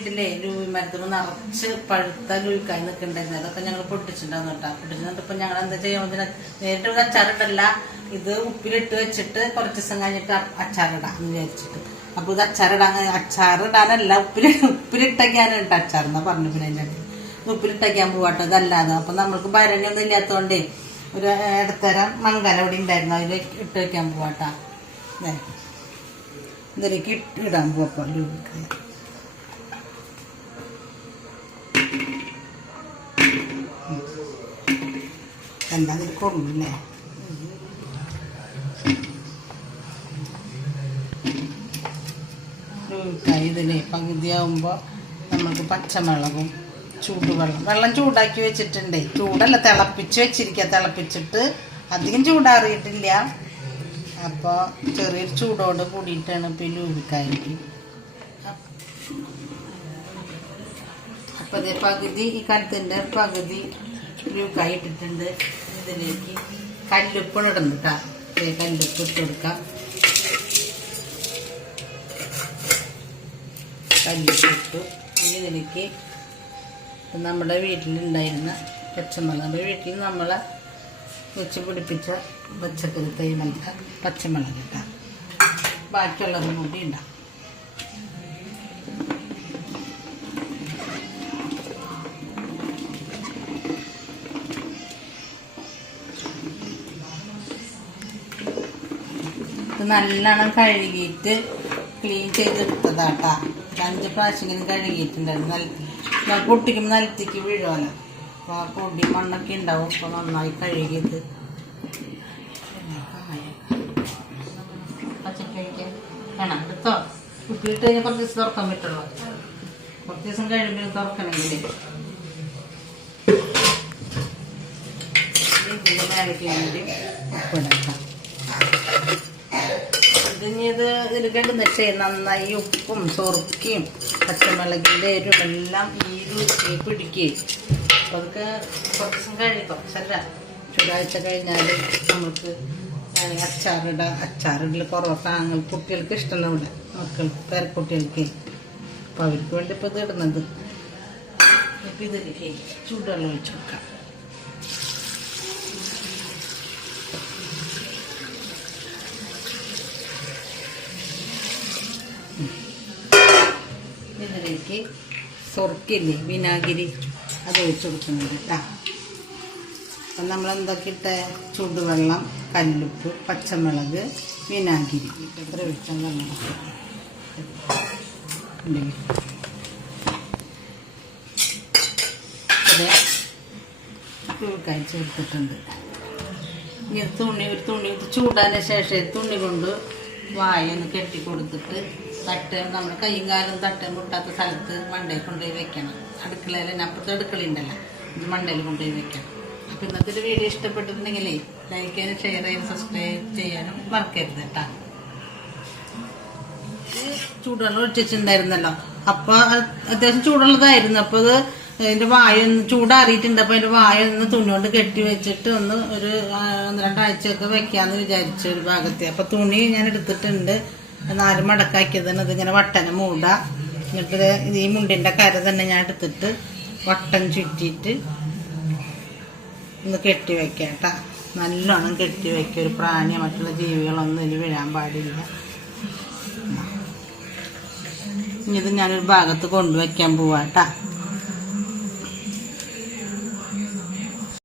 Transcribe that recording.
വീട്ടിലെ ലൂവി മരത്തിൽ നിറച്ച് പഴുത്ത ലൂവിക്കായി നിൽക്കണ്ടായിരുന്നു. അതൊക്കെ ഞങ്ങൾ പൊട്ടിച്ചിട്ടുണ്ടായിരുന്നു കേട്ടോ. പൊട്ടിച്ചിട്ട് ഇപ്പം ഞങ്ങൾ എന്താ ചെയ്യാൻ നേരിട്ട് അച്ചാറിട്ടല്ല, ഇത് ഉപ്പിലിട്ട് വെച്ചിട്ട് കുറച്ച് ദിവസം കഴിഞ്ഞിട്ട് അച്ചാറിടാന്ന് വിചാരിച്ചിട്ട്. അപ്പോൾ ഇത് അച്ചാറിടാനല്ല, ഉപ്പിലിട്ടയ്ക്കാനാണ് കേട്ടോ അച്ചാറെന്നാ പറഞ്ഞു. പിന്നെ അതിൻ്റെ ഉപ്പിലിട്ടയ്ക്കാൻ പോവാട്ടോ. അതല്ലാതെ അപ്പം നമ്മൾക്ക് ഭരണിയൊന്നും ഇല്ലാത്തതുകൊണ്ടേ ഒരു ഇടത്തരം മങ്കല ഇവിടെ ഉണ്ടായിരുന്നു, അതിൽ ഇട്ട് വയ്ക്കാൻ പോവാട്ടാ. ഇതിലേക്ക് ഇടാൻ പോവാ ലൂവിക്കായി. എന്താ അതിൽ കൊള്ളില്ലേ? ലൂവിക്കായി ഇതിലെ പകുതിയാവുമ്പോൾ നമുക്ക് പച്ചമുളകും വെള്ളം ചൂടാക്കി വെച്ചിട്ടുണ്ട്. ചൂടല്ല, തിളപ്പിച്ച് വെച്ചിരിക്കുക. തിളപ്പിച്ചിട്ട് അധികം ചൂടാറിയിട്ടില്ല. അപ്പോൾ ചെറിയൊരു ചൂടോട് കൂടിയിട്ടാണ് ഇപ്പോൾ ഈ ലൂവിക്കായ്ക്ക്. അപ്പോൾ അതേ പകുതി ഈ കലത്തിൻ്റെ പകുതി ലൂവിക്കായി ഇട്ടിട്ടുണ്ട്. ഇതിലേക്ക് കല്ലുപ്പ് ഇടുന്നു കേട്ടോ. കല്ലുപ്പ് ഇട്ട് കൊടുക്കാം. കല്ലുപ്പ് ഇട്ടു. ഇതിലേക്ക് നമ്മുടെ വീട്ടിലുണ്ടായിരുന്ന പച്ചമുളക്, നമ്മുടെ വീട്ടിൽ നമ്മളെ വെച്ച് പിടിപ്പിച്ച പച്ചക്കറി തൈ നൽകാം. പച്ചമുളക് ഇട്ടാൽ ബാക്കിയുള്ളതും കൂടി ഉണ്ടാകും. ഇത് നല്ലോണം കഴുകിയിട്ട് ക്ലീൻ ചെയ്തെടുത്തതാട്ടാ. 5 പ്രാവശ്യം കഴുകിയിട്ടുണ്ടായിരുന്നു. പൊട്ടിക്കുമ്പോൾ നിലത്തേക്ക് വീഴുമല്ലോ, അപ്പോൾ ആ പൊടി മണ്ണൊക്കെ ഉണ്ടാവും. അപ്പോൾ നന്നായി കഴുകിയത് പച്ചക്കറിക്ക് വേണം എടുത്തോ. ഉപ്പിട്ട് കഴിഞ്ഞാൽ കുറച്ച് ദിവസം തുറക്കാൻ പറ്റുള്ളൂ. കുറച്ച് ദിവസം കഴിയുമ്പോൾ തുറക്കണമെങ്കിൽ ഇതിൻ്റെ മേലേക്ക് വേണ്ടി ഉപ്പിടാം. ഇതിൽ കിടന്നിട്ട് നന്നായി ഉപ്പും ചൊറുക്കിയും പച്ചമുളകിൻ്റെ എരിവെല്ലാം ഈ പിടിക്കുകയും. അപ്പോൾ അതൊക്കെ കുറച്ച് ദിവസം കഴിയും. കുറച്ചല്ല, ചൂടാഴ്ച കഴിഞ്ഞാൽ നമുക്ക് അച്ചാറിടൽ കുറവാണ്. കുട്ടികൾക്ക് ഇഷ്ടമല്ല ഇവിടെ, മക്കൾക്ക് പേരക്കുട്ടികൾക്ക്. അപ്പോൾ അവർക്ക് വേണ്ടി ഇപ്പോൾ ഇത് ഇടുന്നത്. ഇപ്പം ഇതിലേക്ക് ചൂടുവെള്ളം ഒഴിച്ച് വെക്കാം. ഇതിലേക്ക് സൊറുക്കില്ലേ, വിനാഗിരി, അത് ഒഴിച്ച് കൊടുക്കുന്നുണ്ട് കേട്ടോ. അപ്പം നമ്മളെന്തൊക്കെ ഇട്ട ചൂടുവെള്ളം, കല്ലുപ്പ്, പച്ചമുളക്, വിനാഗിരി എത്ര ഒഴിച്ചാൽ ലൂവിക്കായി ചേർത്തിട്ടുണ്ട്. ഇനി ഒരു തുണി ചൂടാന് ശേഷം തുണി കൊണ്ട് വായൊന്ന് കെട്ടി കൊടുത്തിട്ട് നമ്മൾ കൈയും കാലും മുട്ടാത്ത സ്ഥലത്ത് മണ്ടയിൽ കൊണ്ടുപോയി വെക്കണം. അടുക്കളയിൽ തന്നെ അപ്പുറത്തെ അടുക്കളയുണ്ടല്ലോ, ഇത് മണ്ടയിൽ കൊണ്ടുപോയി വെക്കണം. അപ്പം ഇന്നത്തെ ഒരു വീഡിയോ ഇഷ്ടപ്പെട്ടിട്ടുണ്ടെങ്കിലേ ലൈക്ക് ചെയ്യാനും ഷെയർ ചെയ്യാനും സബ്സ്ക്രൈബ് ചെയ്യാനും മറക്കരുത് കേട്ടോ. ചൂടുവെള്ളം ഒഴിച്ചിട്ടുണ്ടായിരുന്നല്ലോ, അപ്പോൾ അത്യാവശ്യം ചൂടുള്ളതായിരുന്നു. അപ്പോൾ അത് അതിൻ്റെ വായൊന്ന് ചൂടാറിയിട്ടുണ്ട്. അപ്പോൾ അതിൻ്റെ വായൊന്ന് തുണി കൊണ്ട് കെട്ടി വെച്ചിട്ട് ഒരു 1-2 ആഴ്ചയൊക്കെ വെക്കാമെന്ന് വിചാരിച്ചു ഒരു ഭാഗത്ത്. അപ്പോൾ തുണി ഞാൻ എടുത്തിട്ടുണ്ട്, 4 മടക്കാക്കിയതാണ്. ഇതിങ്ങനെ വട്ടനെ മൂടുക. എന്നിട്ട് ഈ മുണ്ടിൻ്റെ കര തന്നെ ഞാൻ എടുത്തിട്ട് വട്ടം ചുറ്റിയിട്ട് ഒന്ന് കെട്ടി വയ്ക്കാം കേട്ടോ. നല്ലോണം കെട്ടി വയ്ക്കുക. ഒരു പ്രാണിയോ മറ്റുള്ള ജീവികളൊന്നും ഇതിൽ വീഴാൻ പാടില്ല. ഇനി ഇത് ഞാനൊരു ഭാഗത്ത് കൊണ്ടുവയ്ക്കാൻ പോവാം കേട്ടോ.